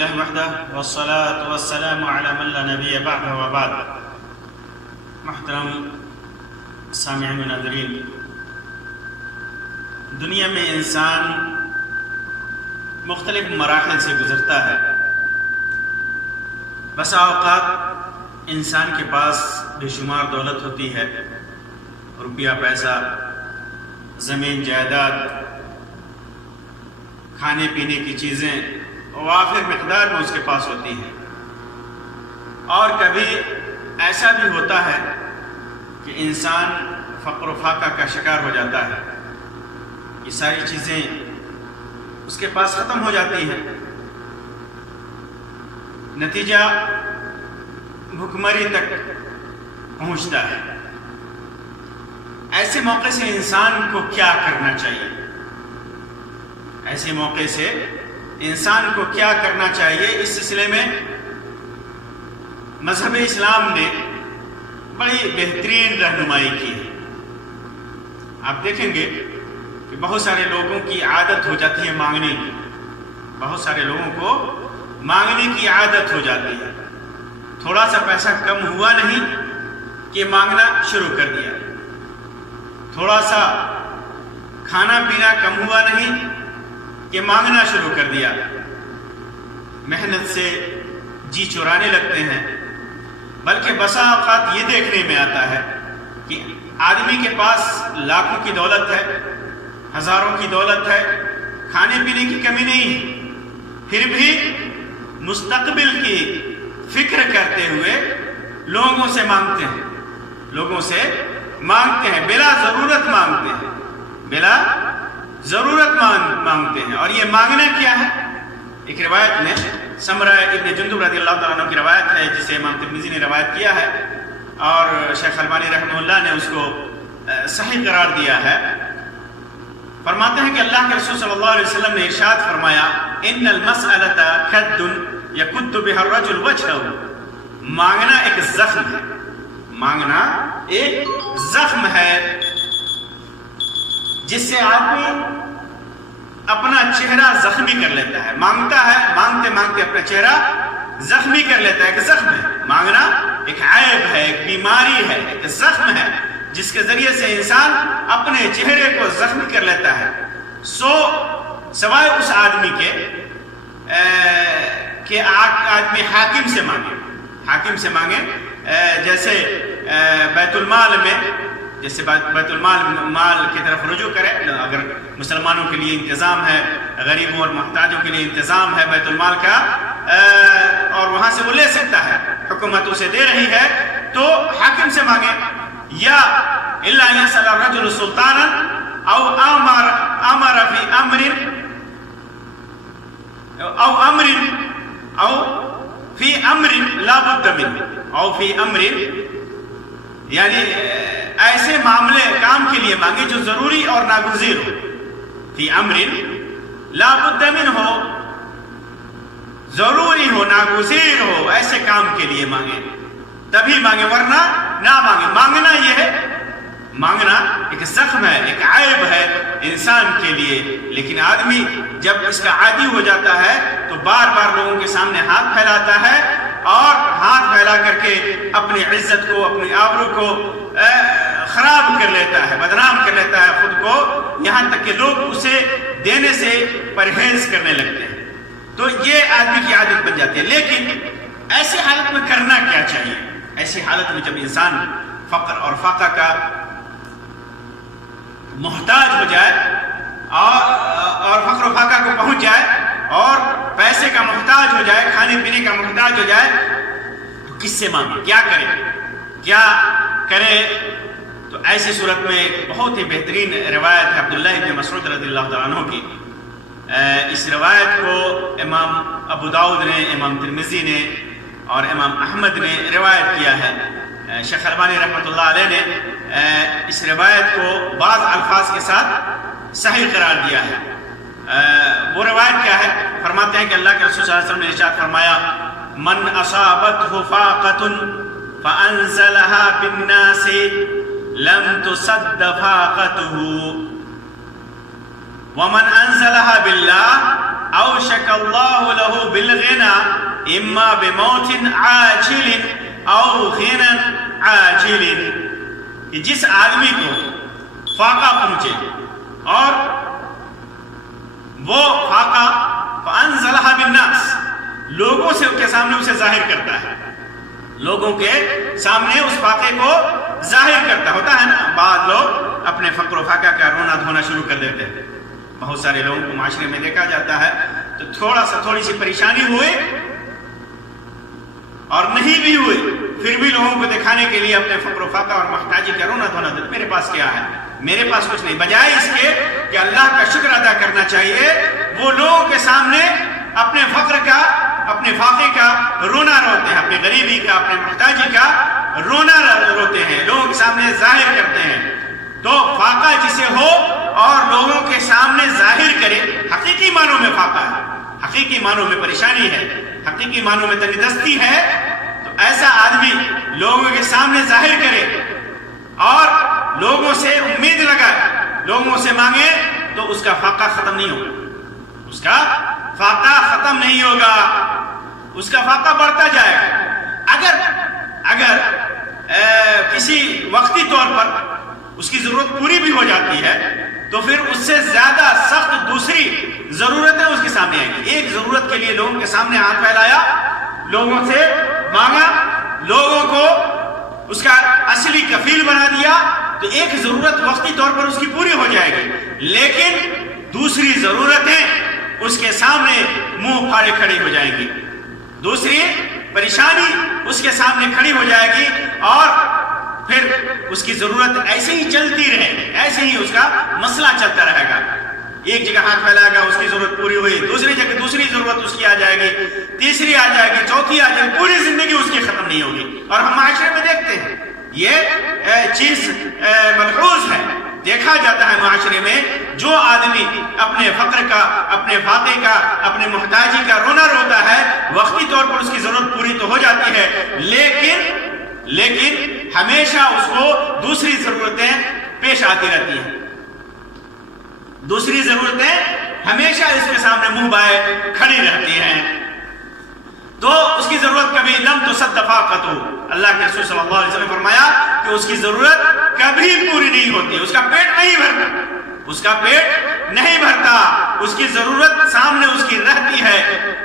لله وحده والصلاة والسلام على من لا نبي بعده وبعد. محترم سامعین و ناظرین، دنیا میں انسان مختلف مراحل سے گزرتا ہے. بسا اوقات انسان کے پاس بے شمار دولت ہوتی ہے، روپیہ پیسہ، زمین جائیداد، کھانے پینے کی چیزیں وافر مقدار میں اس کے پاس ہوتی ہیں. اور کبھی ایسا بھی ہوتا ہے کہ انسان فقر و فاقہ کا شکار ہو جاتا ہے. یہ ساری چیزیں اس کے پاس ختم ہو جاتی ہیں. نتیجہ بھوکمری تک پہنچتا ہے. ایسے موقع سے انسان کو کیا کرنا چاہیے؟ ایسے موقع سے انسان کو کیا کرنا چاہیے؟ اس سلسلے میں مذہب اسلام نے بڑی بہترین رہنمائی کی ہے. آپ دیکھیں گے کہ بہت سارے لوگوں کی عادت ہو جاتی ہے مانگنے کی. بہت سارے لوگوں کو مانگنے کی عادت ہو جاتی ہے. تھوڑا سا پیسہ کم ہوا نہیں کہ مانگنا شروع کر دیا. تھوڑا سا کھانا پینا کم ہوا نہیں کہ مانگنا شروع کر دیا. محنت سے جی چرانے لگتے ہیں. بلکہ بسا اوقات یہ دیکھنے میں آتا ہے کہ آدمی کے پاس لاکھوں کی دولت ہے، ہزاروں کی دولت ہے، کھانے پینے کی کمی نہیں ہے، پھر بھی مستقبل کی فکر کرتے ہوئے لوگوں سے مانگتے ہیں. لوگوں سے مانگتے ہیں، بلا ضرورت مانگتے ہیں، بلا ضرورت مانگتے ہیں. اور یہ مانگنا کیا ہے؟ ایک روایت میں سمرہ ابن جندب رضی اللہ تعالیٰ عنہ کی روایت ہے، جسے امام ترمذی نے روایت کیا ہے اور شیخ البانی رحمہ اللہ نے اس کو صحیح قرار دیا ہے. فرماتے ہیں کہ اللہ کے رسول صلی اللہ علیہ وسلم نے ارشاد فرمایا، ان المسألۃ کد یکد بها الرجل وجهه. مانگنا ایک زخم ہے. مانگنا ایک زخم ہے جس سے آدمی اپنا چہرہ زخمی کر لیتا ہے. مانگتا ہے، مانگتے مانگتے اپنا چہرہ زخمی کر لیتا ہے. ایک زخم ہے. مانگنا ایک عیب ہے، ایک بیماری ہے، ایک زخم ہے جس کے ذریعے سے انسان اپنے چہرے کو زخمی کر لیتا ہے. سوائے اس آدمی کے کہ آدمی حاکم سے مانگے. حاکم سے مانگے، جیسے بیت المال میں، جیسے بیت المال کی طرف رجوع کرے. اگر مسلمانوں کے لیے انتظام ہے، غریبوں اور محتاجوں کے لیے انتظام ہے بیت المال کا، اور وہاں سے وہ لے سکتا ہے، حکومت اسے دے رہی ہے، تو حاکم سے مانگے. یا الا ان يسأل الرجل سلطانا او امر في امر او في امر لا بد منه او في امر، یعنی ایسے معاملے کام کے لیے مانگے جو ضروری اور ناگزیر ہو. فی امر لا بد منہ ہو، ضروری ہو، ناگزیر ہو، ایسے کام کے لیے مانگے، تبھی مانگے، ورنہ نہ مانگے. مانگنا یہ ہے، مانگنا ایک زخم ہے، ایک عیب ہے انسان کے لیے. لیکن آدمی جب اس کا عادی ہو جاتا ہے تو بار بار لوگوں کے سامنے ہاتھ پھیلاتا ہے، اور ہاتھ پھیلا کر کے اپنی عزت کو، اپنی آبرو کو خراب کر لیتا ہے، بدنام کر لیتا ہے خود کو، یہاں تک کہ لوگ اسے دینے سے پرہیز کرنے لگتے ہیں. تو یہ آدمی کی عادت بن جاتی ہے. لیکن ایسی حالت میں کرنا کیا چاہیے؟ ایسی حالت میں جب انسان فقر اور فاقہ کا محتاج ہو جائے اور فقر و فاقہ کو پہنچ جائے اور پیسے کا محتاج ہو جائے، کھانے پینے کا محتاج ہو جائے، تو کس سے مانگے؟ کیا کرے؟ کیا کرے؟ تو ایسی صورت میں ایک بہت ہی بہترین روایت ہے عبداللہ ابن مسعود رضی اللہ تعالیٰ عنہ کی. اس روایت کو امام ابو داؤد نے، امام ترمذی نے اور امام احمد نے روایت کیا ہے. شیخ البانی رحمۃ اللہ علیہ نے اس روایت کو بعض الفاظ کے ساتھ صحیح قرار دیا ہے. وہ روایت کیا ہے؟ فرماتے ہیں کہ اللہ کے رسول صلی اللہ علیہ وسلم نے ارشاد فرمایا، من اصابته فاقة فانزلها بالناس لم تصد فاقته ومن انزلها بالله اوشک اللہ لہ بالغنا اما بموت عاجل او غنى عاجل، کہ جس آدمی کو فاقہ پہنچے اور وہ فاقہ فانزلها بالناس، لوگوں سے کے سامنے اسے ظاہر کرتا ہے، لوگوں کے سامنے اس فاقے کو ظاہر کرتا ہوتا ہے نا۔ بعض لوگ اپنے فقر و فاقہ کا رونا دھونا شروع کر دیتے ہیں، بہت سارے لوگوں کو معاشرے میں دیکھا جاتا ہے تو تھوڑی سی پریشانی ہوئے اور نہیں بھی ہوئے پھر بھی لوگوں کو دکھانے کے لیے اپنے فقر و فاقہ اور محتاجی کا رونا دھونا دیتے، میرے پاس کیا ہے، میرے پاس کچھ نہیں، بجائے اس کے کہ اللہ کا شکر ادا کرنا چاہیے، وہ لوگوں کے سامنے اپنے فقر کا، اپنے فاقے کا رونا روتے ہیں، اپنے غریبی کا، اپنے محتاجی کا رونا روتے ہیں، لوگوں کے سامنے ظاہر کرتے ہیں۔ تو فاقہ جسے ہو اور لوگوں کے سامنے ظاہر کرے، حقیقی معنوں میں فاقہ ہے، حقیقی معنوں میں پریشانی ہے، حقیقی معنوں میں تنگ دستی ہے، تو ایسا آدمی لوگوں کے سامنے ظاہر کرے اور لوگوں سے امید لگائے، لوگوں سے مانگے، تو اس کا فاقہ ختم نہیں ہوگا، اس کا فاقہ ختم نہیں ہوگا، اس کا فاقہ بڑھتا جائے گا۔ اگر کسی وقتی طور پر اس کی ضرورت پوری بھی ہو جاتی ہے تو پھر اس سے زیادہ سخت دوسری ضرورتیں اس کے سامنے آئیں گی۔ ایک ضرورت کے لیے لوگوں کے سامنے ہاتھ پھیلایا، لوگوں سے مانگا، لوگوں کو اس کا اصلی کفیل بنا دیا، تو ایک ضرورت وقتی طور پر اس کی پوری ہو جائے گی، لیکن دوسری ضرورتیں اس کے سامنے منہ پھاڑے کھڑی ہو جائیں گی، دوسری پریشانی اس کے سامنے کھڑی ہو جائے گی، اور پھر اس کی ضرورت ایسے ہی چلتی رہے گی، ایسے ہی اس کا مسئلہ چلتا رہے گا۔ ایک جگہ ہاتھ پھیلائے گا، اس کی ضرورت پوری ہوئی، دوسری جگہ دوسری ضرورت اس کی آ جائے گی، تیسری آ جائے گی، چوتھی آ جائے گی، پوری زندگی اس کی ختم نہیں ہوگی۔ اور ہم معاشرے میں دیکھتے ہیں یہ چیز ملحوظ ہے، دیکھا جاتا ہے معاشرے میں، جو آدمی اپنے فقر کا، اپنے فاقے کا، اپنے محتاجی کا رونا روتا ہے، وقتی طور پر اس کی ضرورت پوری تو ہو جاتی ہے، لیکن ہمیشہ اس کو دوسری ضرورتیں پیش آتی رہتی ہیں، دوسری ضرورتیں ہمیشہ اس کے سامنے منہ بائے کھڑی رہتی ہیں، تو اس کی ضرورت کبھی لم تسد فاقتہ، اللہ کے رسول صلی اللہ علیہ وسلم نے فرمایا کہ اس کی ضرورت کبھی پوری نہیں ہوتی، اس کا پیٹ نہیں بھرتا، اس کا پیٹ نہیں بھرتا، اس کی ضرورت سامنے اس کی رہتی ہے۔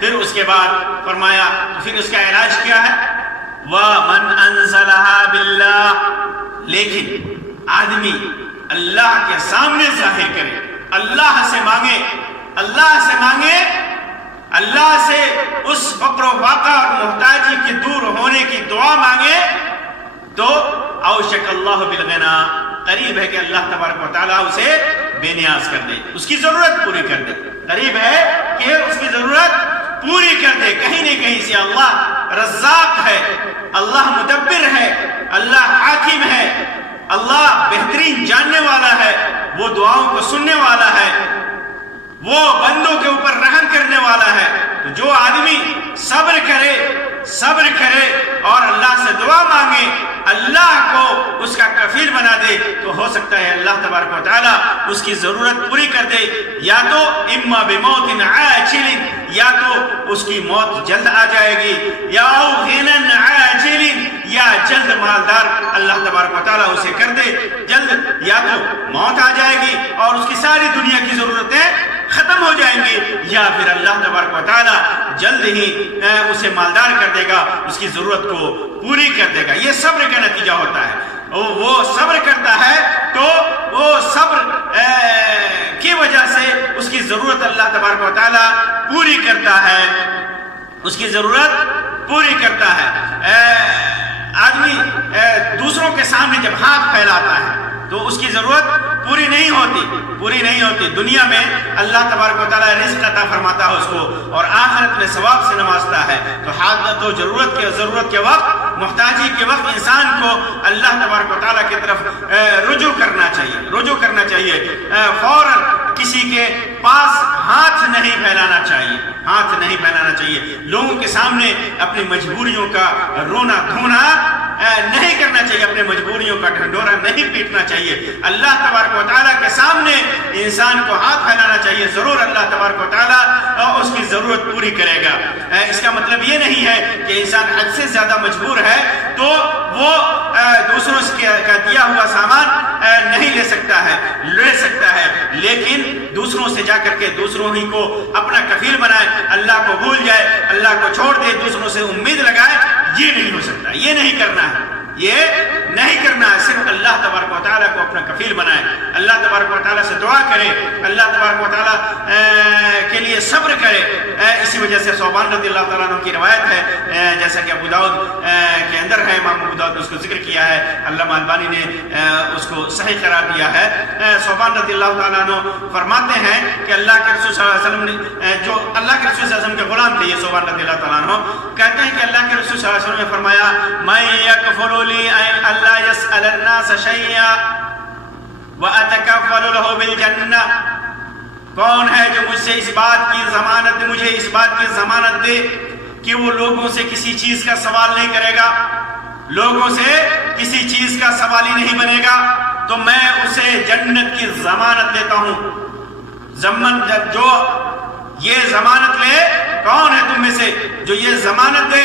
پھر اس کے بعد فرمایا پھر اس کا علاج کیا ہے؟ وَمَنْ أَنزَلَهَا بِاللَّهِ، لیکن آدمی اللہ کے سامنے ظاہر کرے، اللہ سے مانگے، اللہ سے مانگے، اللہ سے اس فقر و فاقہ اور محتاجی کے دور ہونے کی دعا مانگے، تو اوشک اللہ بالغنا، قریب ہے کہ اللہ تبارک و تعالیٰ اسے بے نیاز کر دے، اس کی ضرورت پوری کر دے، قریب ہے کہ اس کی ضرورت پوری کر دے۔ کہیں نہ کہیں سے اللہ رزاق ہے، اللہ مدبر ہے، اللہ حاکم ہے، اللہ بہترین جاننے والا ہے، وہ دعاؤں کو سننے والا ہے، وہ بندوں کے اوپر رحم کرنے والا ہے۔ تو جو آدمی صبر کرے اور اللہ سے دعا مانگے، اللہ کو اس کا کفیل بنا دے، تو ہو سکتا ہے اللہ تبارک و تعالیٰ اس کی ضرورت پوری کر دے، یا تو اما بموت عاجل، یا تو اس کی موت جلد آ جائے گی، یا غنى عاجل، یا جلد مالدار اللہ تبارک و تعالیٰ اسے کر دے، جلد یا تو موت آ جائے گی اور اس کی ساری دنیا کی ضرورتیں ختم ہو جائیں گی، یا پھر اللہ تبارک و تعالیٰ جلد ہی اسے مالدار کر دے گا، اس کی ضرورت کو پوری کر دے گا۔ یہ صبر کا نتیجہ ہوتا ہے، وہ صبر کرتا ہے تو وہ صبر کی وجہ سے اس کی ضرورت اللہ تبارک و تعالیٰ پوری کرتا ہے، اس کی ضرورت پوری کرتا ہے۔ آدمی دوسروں کے سامنے جب ہاتھ پھیلاتا ہے تو اس کی ضرورت پوری نہیں ہوتی۔ دنیا میں اللہ تبارک و تعالیٰ رزق عطا فرماتا ہے اس کو، اور آخرت میں ثواب سے نوازتا ہے۔ تو حاجت و ضرورت کے وقت، محتاجی کے وقت انسان کو اللہ تبارک و تعالیٰ کی طرف رجوع کرنا چاہیے، فوراً کسی کے پاس ہاتھ نہیں پھیلانا چاہیے، لوگوں کے سامنے اپنی مجبوریوں کا رونا دھونا نہیں کرنا چاہیے، اپنے مجبوریوں کا ڈھنڈورا نہیں پیٹنا چاہیے۔ اللہ تبارک و تعالیٰ کے سامنے انسان کو ہاتھ پھیلانا چاہیے، ضرور اللہ تبارک و تعالیٰ اس ضرورت پوری کرے گا۔ اس کا مطلب یہ نہیں ہے کہ انسان حد سے زیادہ مجبور ہے تو وہ دوسروں کا دیا ہوا سامان نہیں لے سکتا ہے، لیکن دوسروں سے جا کر کے دوسروں ہی کو اپنا کفیل بنائے، اللہ کو بھول جائے، اللہ کو چھوڑ دے، دوسروں سے امید لگائے، یہ نہیں ہو سکتا، یہ نہیں کرنا ہے، صرف اللہ تبارک و تعالیٰ کو اپنا کفیل بنائے، اللہ تبارک و تعالیٰ سے دعا کرے، اللہ تبارک و تعالیٰ کے لیے صبر کرے۔ اسی وجہ سے ثوبان رضی اللہ تعالیٰ عنہ کی روایت ہے، جیسا کہ ابو داؤد کے اندر ہے، امام ابو داؤد نے اس کو ذکر کیا ہے، علامہ البانی نے اس کو صحیح قرار دیا ہے۔ ثوبان رضی اللہ تعالیٰ عنہ فرماتے ہیں کہ اللہ کے رسول صلی اللہ علیہ وسلم نے، جو اللہ کے رسول صلی اللہ علیہ وسلم کے غلام تھے، یہ ثوبان رضی اللہ تعالیٰ عنہ کہتے ہیں کہ اللہ کے رسول صلی اللہ علیہ وسلم نے فرمایا، میں یکفل لی اللہ یسأل الناس شیئا وَأَتَكَفَّلُ لَهُ بِالْجَنَّةِ، کون ہے جو مجھے اس بات کی ضمانت دے کہ وہ لوگوں سے کسی چیز کا سوال نہیں کرے گا، لوگوں سے کسی چیز کا سوالی نہیں بنے گا، تو میں اسے جنت کی ضمانت دیتا ہوں۔ جو یہ ضمانت لے، کون ہے تم میں سے جو یہ ضمانت دے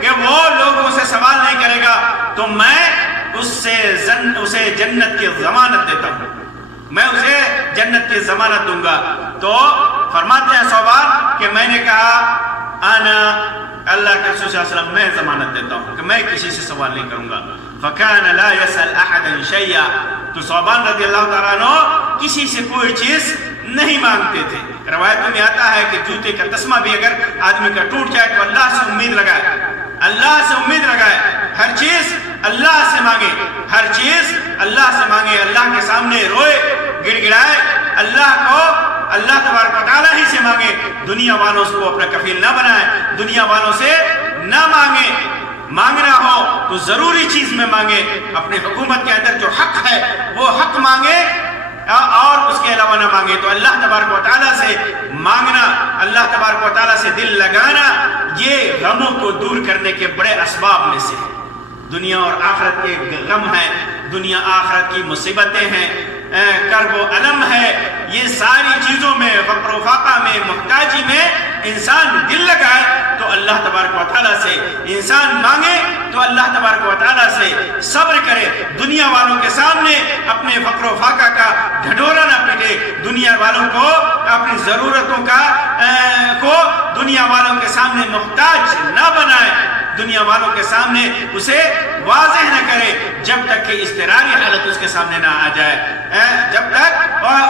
کہ وہ لوگوں سے سوال نہیں کرے گا، تو میں اسے جنت کی ضمانت دیتا ہوں، میں اسے جنت کی ضمانت دوں گا۔ تو فرماتے ہیں ثوبان کہ میں نے کہا انا، اللہ کے رسول صلی اللہ علیہ وسلم میں ضمانت دیتا ہوں کہ میں کسی سے سوال نہیں کروں گا۔ فَكَانَ لَا يَسْأَلْ أَحَدًا شَيْئًا، تو ثوبان رضی اللہ تعالیٰ عنہ کسی سے کوئی چیز نہیں مانگتے تھے۔ روایتوں میں آتا ہے کہ جوتے کا تسمہ بھی اگر آدمی کا ٹوٹ جائے تو اللہ سے امید لگائے، ہر چیز اللہ سے مانگے، اللہ کے سامنے روئے، گڑ گڑائے، اللہ تبارک و تعالیٰ ہی سے مانگے، دنیا والوں کو اپنا کفیل نہ بنائے، دنیا والوں سے نہ مانگے۔ مانگنا ہو تو ضروری چیز میں مانگے، اپنی حکومت کے اندر جو حق ہے وہ حق مانگے، اور اس کے علاوہ نہ مانگے۔ تو اللہ تبارک و تعالیٰ سے مانگنا، اللہ تبارک و تعالیٰ سے دل لگانا، یہ غموں کو دور کرنے کے بڑے اسباب میں سے ہے۔ دنیا اور آخرت کے غم ہیں، دنیا آخرت کی مصیبتیں ہیں، کرب و علم ہے، یہ ساری چیزوں میں، فقر و فاقہ میں، محتاجی میں انسان دل لگائے تو اللہ تبارک و تعالیٰ سے، انسان مانگے تو اللہ تبارک و تعالیٰ سے صبر کرے، دنیا والوں کے سامنے اپنے فقر و فاقہ کا ڈھڈورا نہ پیٹے، دنیا والوں کو اپنی ضرورتوں کو دنیا والوں کے سامنے محتاج نہ بنائے، دنیا والوں کے سامنے اسے واضح نہ کرے جب تک کہ اضطراری حالت اس کے سامنے نہ آ جائے، جب تک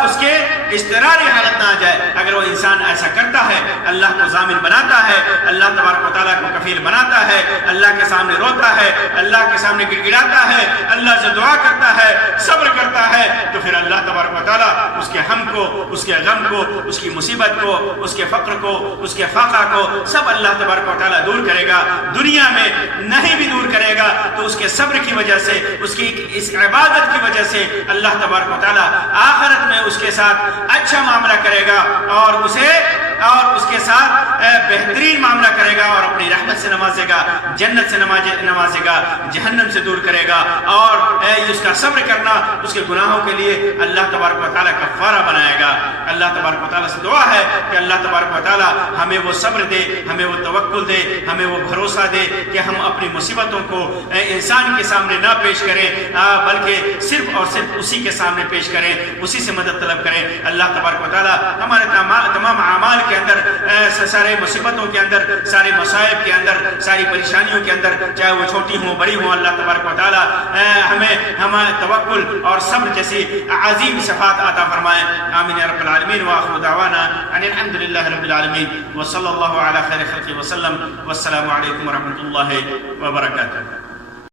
اس کے اضطراری حالت نہ آ جائے۔ اگر وہ انسان ایسا کرتا ہے، اللہ کو ضامن بناتا ہے، اللہ تبارک و تعالیٰ کو کفیل بناتا ہے، اللہ کے سامنے روتا ہے، اللہ کے سامنے گڑ گڑاتا ہے، اللہ سے دعا کرتا ہے، صبر کرتا ہے، تو پھر اللہ تبارک و تعالیٰ اس کے ہم کو، اس کے غم کو، اس کی مصیبت کو، اس کے فقر کو، اس کے فاقہ کو سب اللہ تبارک و تعالیٰ دور کرے گا۔ دنیا میں نہیں بھی دور کرے گا تو اس کے صبر کی وجہ سے، اس کی اس عبادت کی وجہ سے اللہ تبارک و تعالیٰ آخرت میں اس کے ساتھ اچھا معاملہ کرے گا، اور اس کے ساتھ بہترین معاملہ کرے گا، اور اپنی رحمت سے نوازے گا، جنت سے نوازے گا، جہنم سے دور کرے گا، اور اس کا صبر کرنا اس کے گناہوں کے لیے اللہ تبارک و تعالیٰ کفارہ بنائے گا۔ اللہ تبارک و تعالیٰ سے دعا ہے کہ اللہ تبارک و تعالیٰ ہمیں وہ صبر دے، ہمیں وہ توکل دے، ہمیں وہ بھروسہ دے کہ ہم اپنی مصیبتوں کو انسان کے سامنے نہ پیش کریں، بلکہ صرف اور صرف اسی کے سامنے پیش کریں، اسی سے مدد طلب کریں۔ اللہ تبارک و تعالیٰ ہمارے تمام اعمال کے اندر، سارے مصیبتوں کے اندر، سارے مصائب کے اندر، ساری پریشانیوں کے اندر، چاہے وہ چھوٹی ہوں بڑی ہوں، اللہ تبارک و تعالیٰ ہمیں توکل اور صبر جیسی عظیم صفات عطا فرمائے۔ آمین یا رب العالمین، وآخر دعوانا ان الحمد للہ رب العالمین، وصلی اللہ علی خیر خلقہ وسلم، والسلام علیکم ورحمۃ اللہ وبرکاتہ۔